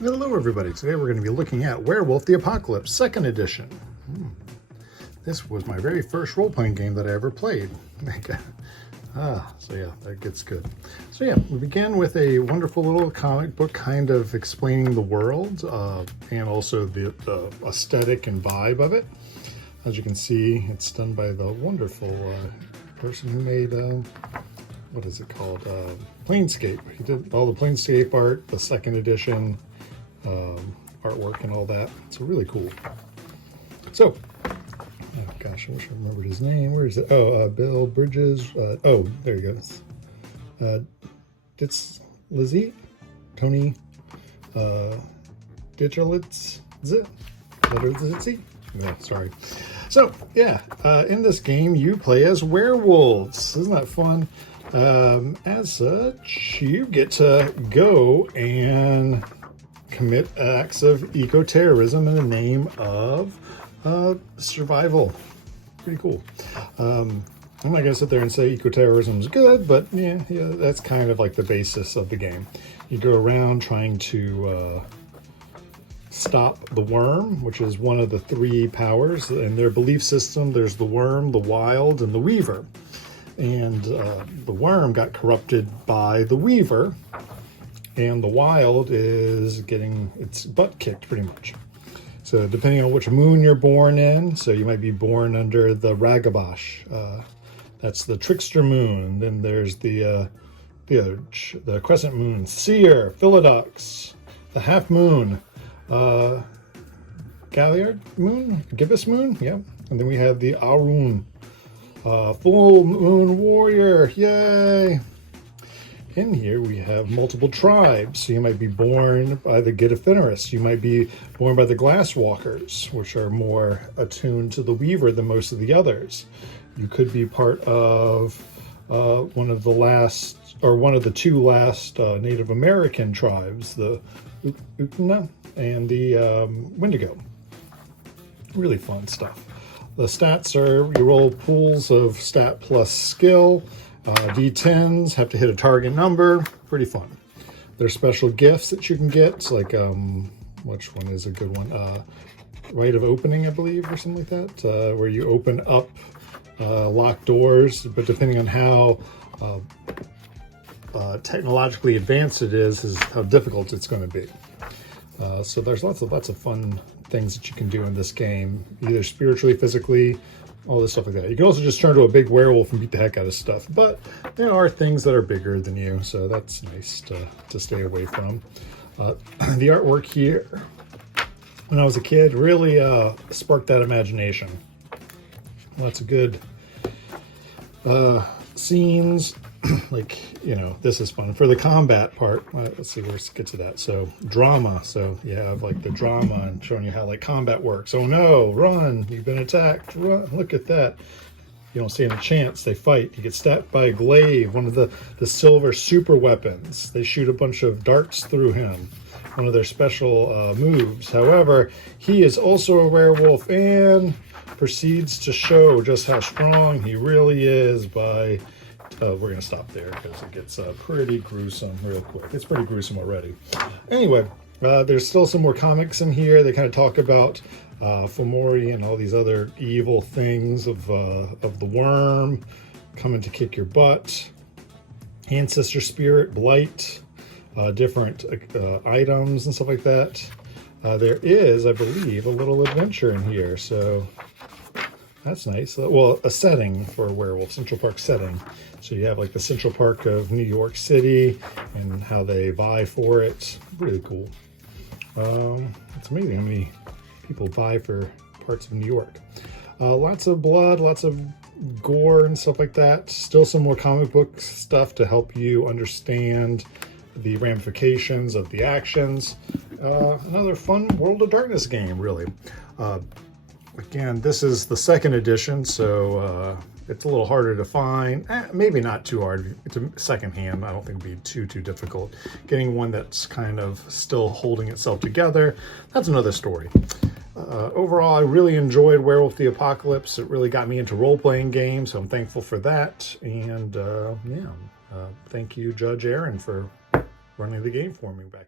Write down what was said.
Hello everybody, today we're going to be looking at Werewolf the Apocalypse 2nd edition. This was my very first role-playing game that I ever played. So yeah, that gets good. So yeah, we began with a wonderful little comic book kind of explaining the world and also the aesthetic and vibe of it. As you can see, it's done by the wonderful person who made, what is it called? Planescape. He did all the Planescape art, the 2nd edition, artwork and all that. It's really cool. So, oh gosh, I wish I remembered his name. Where is it? Oh, Bill Bridges. Oh, there he goes. Ditz Lizzie, Tony Ditcherlitz. Yeah, sorry. So, yeah, in this game you play as werewolves. Isn't that fun? As such, you get to go and commit acts of eco-terrorism in the name of survival. Pretty cool. I'm not gonna sit there and say eco-terrorism is good, but yeah, that's kind of like the basis of the game. You go around trying to stop the worm, which is one of the 3 powers in their belief system. There's the worm, the wild, and the weaver. And the worm got corrupted by the weaver, and the wild is getting its butt kicked pretty much. So depending on which moon you're born in, so you might be born under the Ragabash, that's the trickster moon. Then there's the crescent moon, Seer, Philodox, the half moon, Galliard moon, Gibbous moon, yeah. And then we have the Arun, full moon warrior, yay! In here we have multiple tribes. So you might be born by the Gidophinarus. You might be born by the Glasswalkers, which are more attuned to the Weaver than most of the others. You could be part of one of the 2 last Native American tribes, the Ukna and the Wendigo. Really fun stuff. The stats are, you roll pools of stat plus skill. D10s have to hit a target number. Pretty fun. There's special gifts that you can get, like, which one is a good one? Rite of Opening, I believe, or something like that, where you open up locked doors, but depending on how technologically advanced it is how difficult it's going to be. So there's lots of fun things that you can do in this game, either spiritually, physically, all this stuff like that. You can also just turn to a big werewolf and beat the heck out of stuff, but there are things that are bigger than you, so that's nice to stay away from. The artwork here, when I was a kid, really sparked that imagination. Lots of good scenes. Like, this is fun. For the combat part, let's see, let's get to that. So, drama. So, you have, like, the drama and showing you how, like, combat works. Oh, no, run. You've been attacked. Run. Look at that. You don't stand a chance. They fight. You get stabbed by a glaive, one of the silver super weapons. They shoot a bunch of darts through him, one of their special moves. However, he is also a werewolf and proceeds to show just how strong he really is by... we're going to stop there because it gets pretty gruesome real quick. It's pretty gruesome already. Anyway, there's still some more comics in here. They kind of talk about Fomori and all these other evil things of the worm coming to kick your butt. Ancestor spirit, blight, different items and stuff like that. There is, I believe, a little adventure in here. So... that's nice. Well, a setting for a werewolf, Central Park setting. So you have like the Central Park of New York City and how they vie for it. Really cool. It's amazing how many people vie for parts of New York. Lots of blood, lots of gore and stuff like that. Still some more comic book stuff to help you understand the ramifications of the actions. Another fun World of Darkness game, really. Again, this is the 2nd edition, so it's a little harder to find. Maybe not too hard. It's a secondhand. I don't think it'd be too difficult. Getting one that's kind of still holding itself together, that's another story. Overall, I really enjoyed Werewolf the Apocalypse. It really got me into role-playing games, so I'm thankful for that. And thank you, Judge Aaron, for running the game for me back.